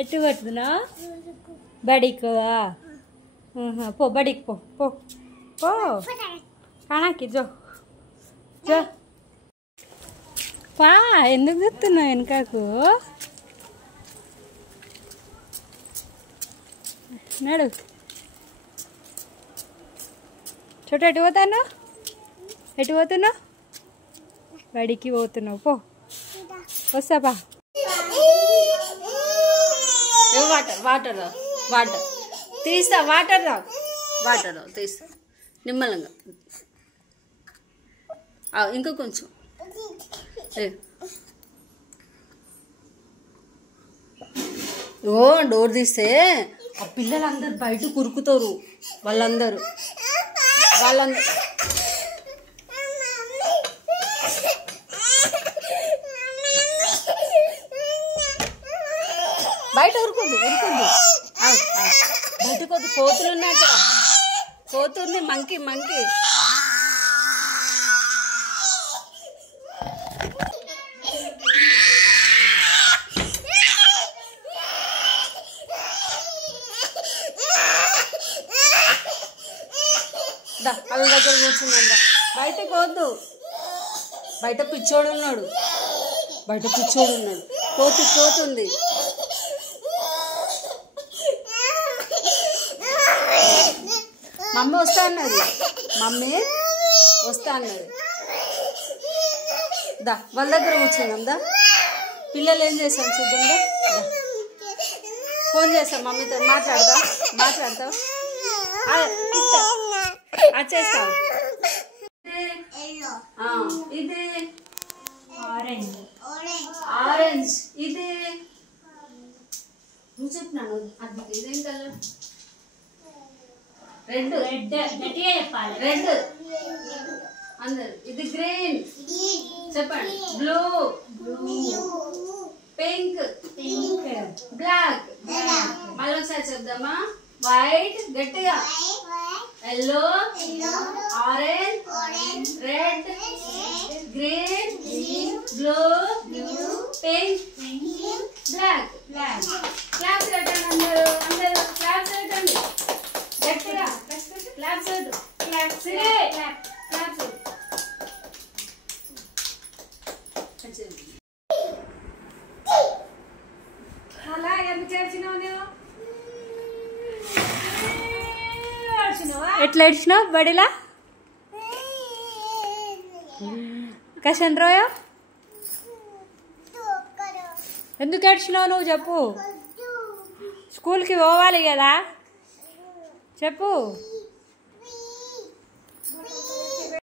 ఎట్టు పోతున్నావు? బడికి పోవా? పో బడికి పో పో పో కానాకి జో జో పా. ఎందుకు చూస్తున్నావు వెనకకు? నడు. చోట ఎటు పోతాను? ఎటు పోతున్నావు? బడికి పోతున్నావు. పో వస్తాపా. వాటర్ వాటర్ వాటర్ తీస్తా. వాటర్ వాటర్ తీస్తా నిమ్మలంగా. ఇంకా కొంచెం. ఓ డోర్ తీస్తే ఆ పిల్లలందరూ బయట కురుకుతారు. వాళ్ళందరూ బయట ఉరుకుందు బయటకు వద్దు. కోతులు ఉన్నాయి అక్కడ. కోతుంది. మంకీ వాళ్ళ దగ్గర కూర్చుందా. బయటకు వద్దు. బయట పిచ్చోడు ఉన్నాడు. కోతుంది. మమ్మీ వస్తా అన్నది. వాళ్ళ దగ్గర కూర్చుందాం దా. పిల్లలు ఏం చేశాను చూద్దాం. ఫోన్ చేస్తాం మమ్మీతో. మాట్లాడతావు చేస్తావు. ఇది ఆరెంజ్. ఇది నువ్వు చెప్పినాను. ఇదేం కలర్? రెడ్. అందరు. ఇది గ్రీన్. చెప్పండి. బ్లూ. పింక్. బ్లాక్. మళ్ళీ ఒకసారి చెప్దామా? వైట్. గట్టిగా. Yellow. Orange. Red. Green. Blue. Pink. Black. Claps పెట్టండి అందరూ. క్లాప్స్ పెట్టండి గట్టిగా. క్లాప్స్. అలా ఎందుకు చేర్చినావు నువ్వు? ఎట్లా ఏడ్చినావు బడిలా? కషన్ రోయ ఎందుకు ఏడ్చినావు నువ్వు? చెప్పు. స్కూల్కి పోవాలి కదా. చెప్పు.